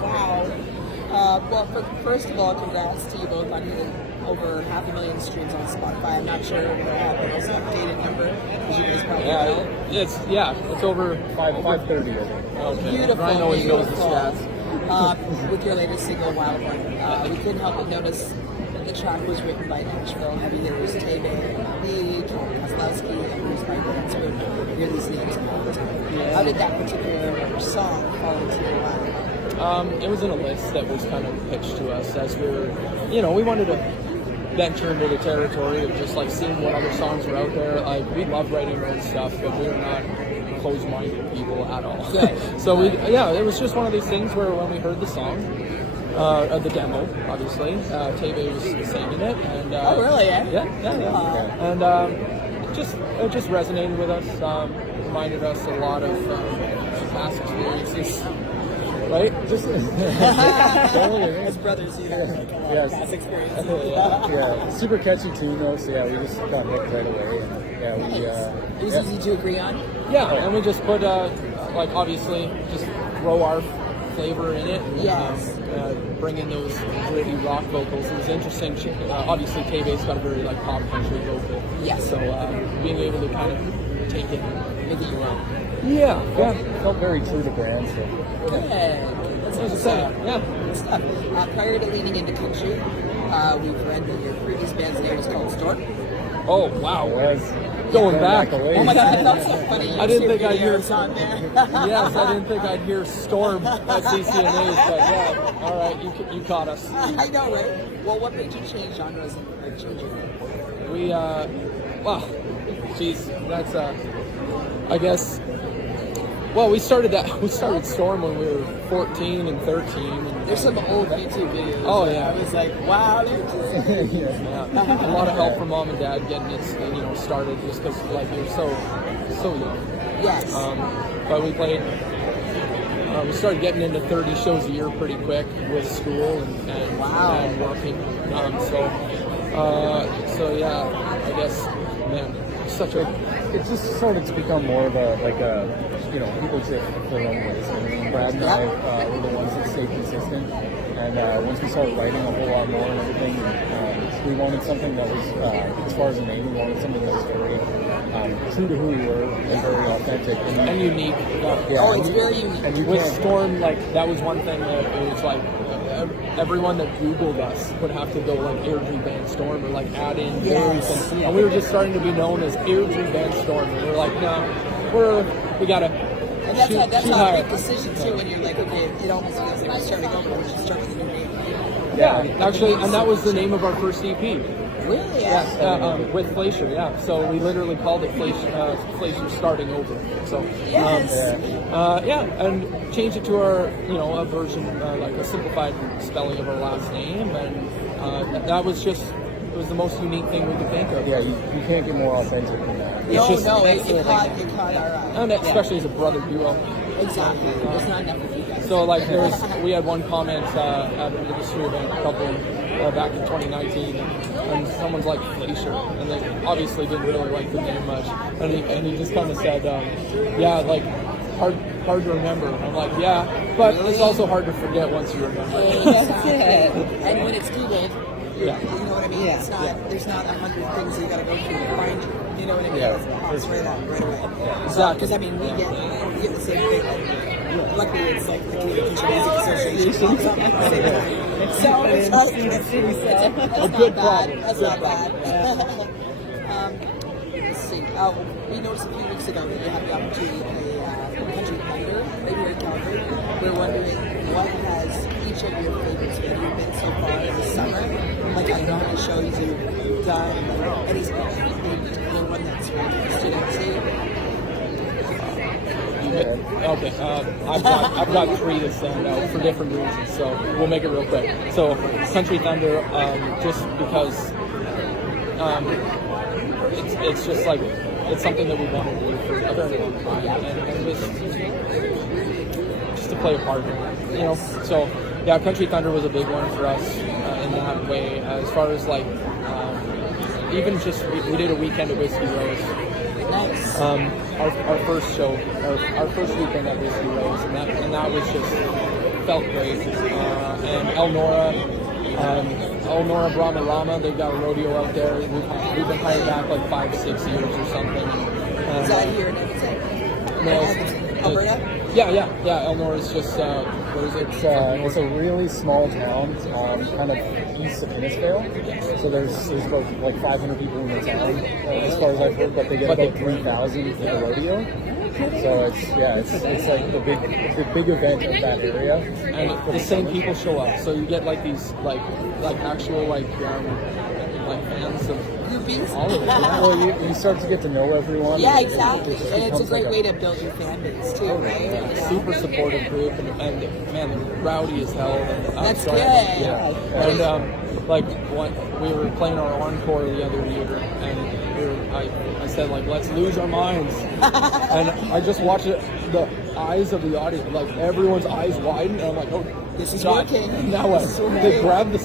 Wow. Well, first of all, congrats to you both on hitting over 500,000 streams on Spotify. I'm not sure if I have the most updated number, because you guys probably know. It's over 530. Okay. Beautiful. Ryan always knows the beautiful. stats. With your latest single, Wild One, we couldn't help but notice that the track was written by Nashville heavy hitters Tebe, Kozlowski, and Bruce Byron. So we hear these names all the time. Yeah. How did that particular song fall into your lap? It was in a list that was kind of pitched to us as we were, we wanted to venture into the territory of just like seeing what other songs were out there. Like, we love writing our own stuff, but we were not closed-minded people at all. So it was just one of these things where when we heard the song, the demo, obviously, Tebe was singing it, and oh really? Yeah. And it just resonated with us. Reminded us a lot of past experiences. Right? Just as brothers, you have like a lot of past experiences. Super catchy tune though, so we just got hooked right away. And, it was easy to agree on. Yeah, and we just put obviously just throw our flavor in it. And, bring in those gritty rock vocals. It was interesting. Obviously, Tebe's got a very pop country vocal. Yes. So being able to kind of take it, make it your own. Yeah, felt very true to brand. So. Good. That's what good stuff. Prior to leaning into country, we've read that your previous band's name was called Storm. Oh wow, going back. Oh my god, that's so funny. I didn't think I'd hear on there. Yes, I didn't think I'd hear Storm at CCMAS, but yeah, all right, you caught us. I know, right? Well, what made you change genres and change your name? We that's I guess. Well, we started Storm when we were 14 and 13. And, there's some old YouTube videos. Oh yeah. I was like, wow, they're just a lot of help from mom and dad getting it, started just because we were so young. Yes. But we played. We started getting into 30 shows a year pretty quick with school and working. So yeah, I guess, man, it's just started to become more of a people just their own ways. I mean, Brad and I were the ones that stayed consistent, and once we started writing a whole lot more and everything, we wanted something that was, as far as the name, we wanted something that was very true to who we were and very authentic and unique. It's very unique. And with Storm, that was one thing that it was everyone that Googled us would have to go Airdrie Band Storm or add in names, and we were just starting to be known as Airdrie Band Storm, and we're we gotta. And that's a big decision too. When you're okay, it almost feels like I started going, but we should start with a new name. Yeah, actually, and that was the name of our first EP. Really? Yes, with FLAYSHER, yeah. So we literally called it FLAYSHER Starting Over. So, and changed it to our, a version, a simplified spelling of our last name, and that was just, it was the most unique thing we could think of. Yeah, you can't get more authentic than that. It caught our eye. And especially as a brother duo. Exactly. There's not enough of you guys. So we had one comment at an industry event a couple back in 2019, and someone's like FLAYSHER, and they obviously didn't really like the name much, and he just kind of said, hard to remember. I'm like, yeah, but it's also hard to forget once you remember. And when it's Googled, you know what I mean? Yeah. It's not. There's not 100 things you got to go through to find it. You know what I mean? Yeah. It's right away. Exactly. Because we get the same thing. Luckily, it's the Canadian Country Music Association. So it's not a good problem. That's not bad. Let's see. We noticed a few weeks ago that you had the opportunity to play Country Thunder right here in Calgary. We're wondering what has each of your favorites been so far this summer? I don't know how many shows you've done, any particular one that's really stood out to you? Okay, I've got three to stand out for different reasons, so we'll make it real quick. So, Country Thunder, just because it's just it's something that we want to do for a very long time, and just to play a part in it, So, yeah, Country Thunder was a big one for us in that way. As far as even just we did a weekend at Whiskey Rose. Nice. Our first show, our first weekend at Whiskey Rose, and that was just felt great. And Elnora Brahmarama, they've got a rodeo out there. We've been hired back like 5-6 years or something. Is that here in Edmonton? No, Alberta? Yeah. Elnora's just where is it? It's a really small town, kind of east of Innisfail. So there's about like 500 people in the town, as far as I've heard, but they get about 3,000 for the rodeo. So it's like the big event of that area, and the same people show up. So you get like these like actual like fans of all of it. Well, you start to get to know everyone. Yeah, exactly. And it's a great like way to build your fan base too, right? Yeah. Super supportive group, and man, rowdy as hell. And That's good. Yeah. And like we were playing our encore the other year, and I said like, let's lose our minds, and I just watched it, the eyes of the audience, like everyone's eyes widen, and I'm like, oh, this is God. working. Now what? They grabbed the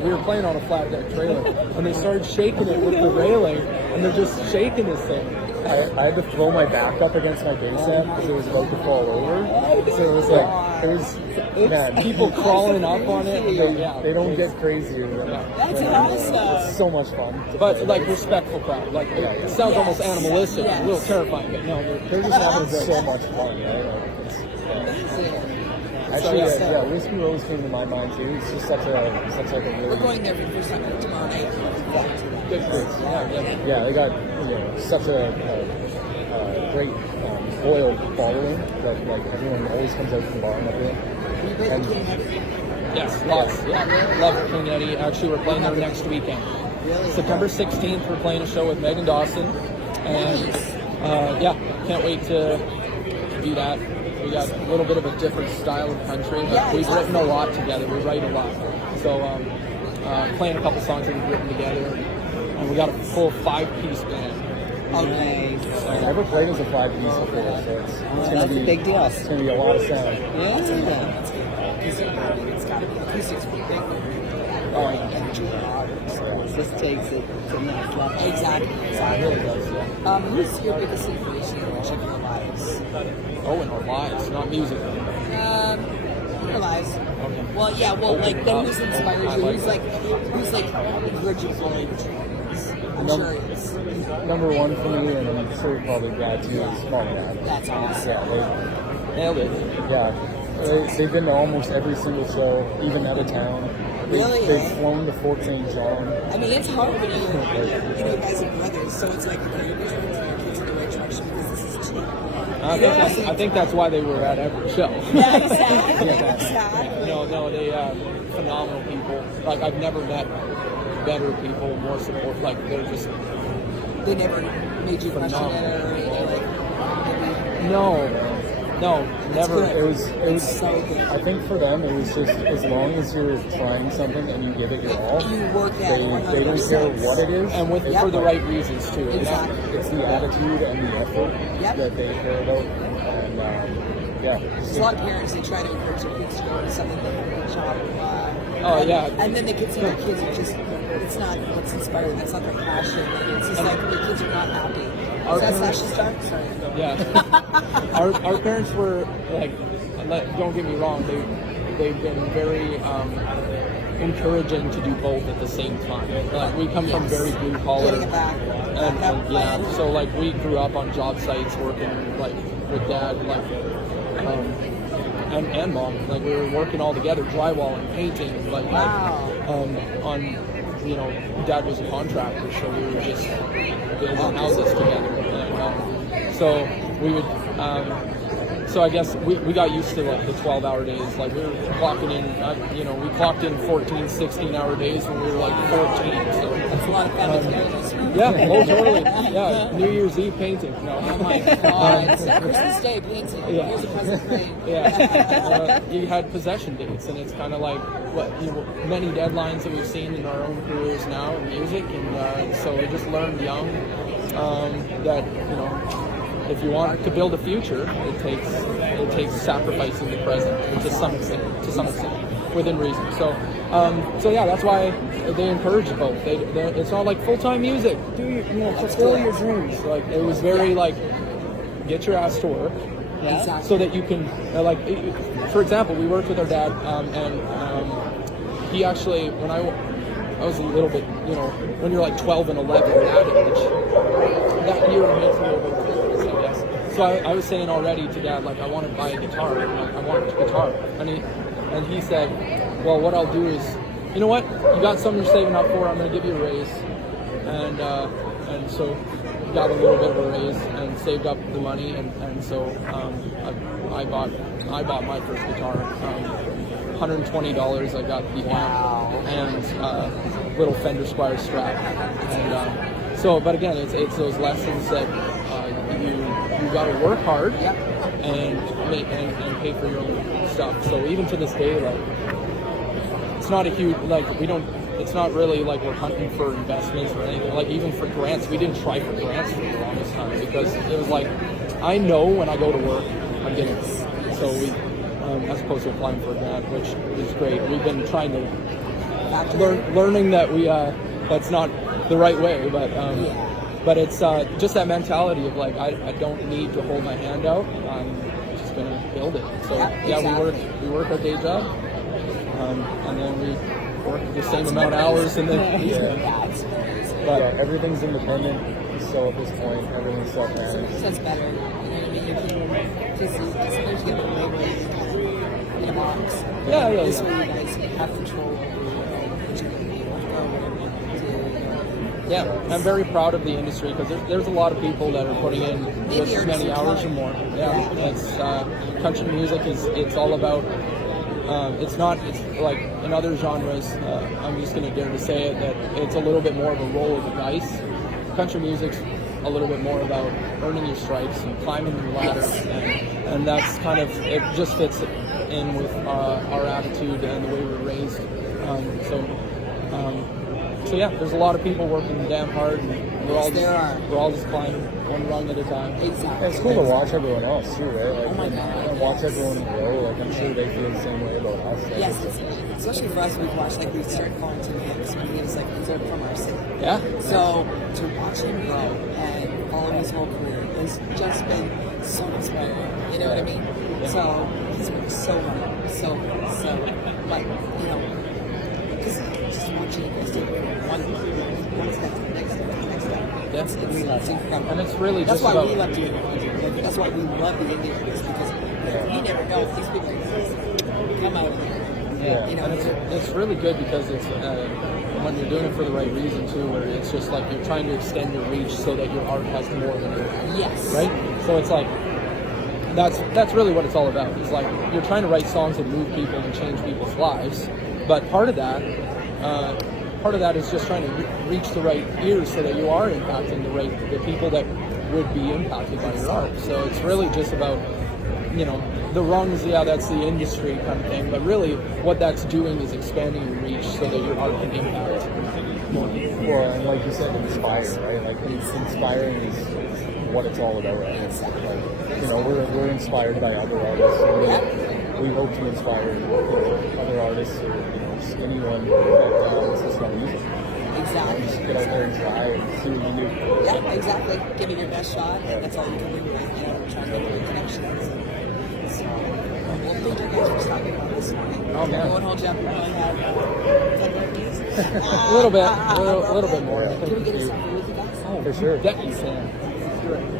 we were playing on a flat deck trailer, and they started shaking it with the railing, and they're just shaking this thing. I had to throw my back up against my bass amp because it was about to fall over. So it was man, People crawling up on it. They don't get crazier than that. That's awesome. It's so much fun. But like respectful crowd. Like it sounds almost animalistic, a little terrifying, but no, They're just having so much fun, right? Actually, Whiskey Rose came to my mind too. It's just such like a really. We're going there for the first time tomorrow night. good groups. Yeah, they got such a great loyal following that like everyone always comes out to the bar and everything. And yes, lots. Yeah, love King Eddie. Actually, we're playing there next weekend. Really? September 16th, we're playing a show with Megan Dawson, and can't wait to do that. We got a little bit of a different style of country, but we've written a lot together. We write a lot, so playing a couple songs that we've written together, and we got a full 5-piece band. Okay. I've never played as a 5-piece before, so it's gonna be a big deal. It's gonna be a lot of sound. Yeah, that's good. It's got to be acoustics pretty big. Energy. So it just takes it to the next level. Exactly. Who's your biggest inspiration in your lives? Oh, in our lives, not music. Your lives. Okay. Well, yeah. Well, like then who's inspired you? Who's like encouraged you for your dreams? I'm sure it's. Number one for me, and I'm sure probably Brad too, is Mom and Dad. That's awesome. Yeah, Nailed it. they've been to almost every single show, even out of town. They've flown to Fort St. John. I mean, it's hard when you're, you guys are brothers, so it's like, okay, you're just going to your kids in the right direction because this is cheap. I think that's why they were at every show. Yeah, exactly. No, they phenomenal people. Like I've never met better people, more support. Like they're just. They never made you question it, or like. No, never. It was so good. I think for them it was just as long as you're trying something and you give it your all, You work at they don't care what it is, and for the right reasons too. Exactly. It's the attitude and the effort that they care about, and There's a lot of parents that try to encourage their kids to go into something they do a good job of. And then they can see their kids are just, it's not what's inspiring, that's not their passion. It's just like the kids are not happy. Is that Sasha's dog? Sorry. Yeah. our parents were like, don't get me wrong, they've been very encouraging to do both at the same time. Like we come from very blue collar, Getting it back. and so like we grew up on job sites working like with dad, like and mom, like we were working all together, drywalling, painting, like on dad was a contractor, so we were just building houses together, and so we would. So I guess we got used to like the 12-hour days. Like we were clocking in, we clocked in 14, 16-hour days when we were like 14. So That's a lot of family togetherness. totally. Yeah, New Year's Eve painting. No. Oh my God. Christmas Day painting. Yeah. Here's a present for me. You had possession dates, and it's kind of like many deadlines that we've seen in our own careers now in music, and so we just learned young that if you want to build a future, it takes sacrificing the present to some extent, within reason. So that's why they encourage both. It's not like full-time music. Do fulfill your dreams. Like it was very like, get your ass to work, Yeah, exactly. So that you can, for example, we worked with our dad, and he actually, when I was a little bit, when you're like 12 and 11, that age, that year makes a little bit of a difference, I guess. So I was saying already to Dad, like, I want to buy a guitar. Like, I want a guitar. And he said, well, what I'll do is, you know what? You got something you're saving up for. I'm going to give you a raise. And so got a little bit of a raise and saved up the money. And so I bought my first guitar. $120. I got the amp and little Fender Squire strap. And but again, it's those lessons that you got to work hard and pay for your own stuff. So even to this day, like, it's not a huge, like, it's not really like we're hunting for investments or anything. Like, even for grants, we didn't try for grants for the longest time because it was like, I know when I go to work, I'm getting it. So we, as opposed to applying for a grant, which is great. We've been trying to learning that that's not the right way, but it's just that mentality of like, I don't need to hold my hand out. I'm just gonna build it. So exactly. we work our day job, and then we work the same amount of hours, and then but everything's independent. So at this point, everything's self-managed. That's better. You know what I mean? You can because sometimes you get the label in a box. This way you guys have control over Yeah, I'm very proud of the industry because there's a lot of people that are putting in just as many hours or more. Yeah, it's country music it's all about. It's like in other genres. I'm just going to dare to say it that it's a little bit more of a roll of the dice. Country music's a little bit more about earning your stripes and climbing the ladder, and that's kind of, it just fits in with our attitude and the way we're raised. So yeah, there's a lot of people working damn hard, and we're all just climbing one rung at a time. Exactly. It's cool to watch everyone else too, right? Like, oh my God, and watch everyone grow. Like, I'm sure they feel the same way about us. Like, yes, especially for us, we've watched, like, we started following Tim Hicks when he was like, he's from our city. Yeah. So to watch him grow and follow his whole career has just been so inspiring. You know what I mean? Yeah. So he's worked so hard, so like, because just watching it goes to one step, next step. It's incredible. And it's really that's just why about... we love doing it. Like, that's why we love the indie artists, because you never know if these people come out here. Yeah, and it's really good because it's when you're doing it for the right reason too, where it's just like you're trying to extend your reach so that your art has more than your right. So it's like that's really what it's all about. It's like you're trying to write songs that move people and change people's lives, but part of that is just trying to reach the right ears so that you are impacting the people that would be impacted by your art. So it's really just about, the rungs, that's the industry kind of thing, but really what that's doing is expanding your reach so that your art can impact more people. Well, and like you said, inspire, right? Like, inspiring is what it's all about, right? It's like, we're inspired by other artists, and we hope to inspire other artists, or just anyone that listens to our music. Exactly. Just get out there and try and see what you do. Yeah, exactly. Give it your best shot, and that's all you can do, right? Try to make connections. So, well, thank you guys for stopping by this morning. Oh, man. I won't hold you up. We only have 10 minutes. A little bit more. Can we get a selfie with you guys? For sure. Definitely can.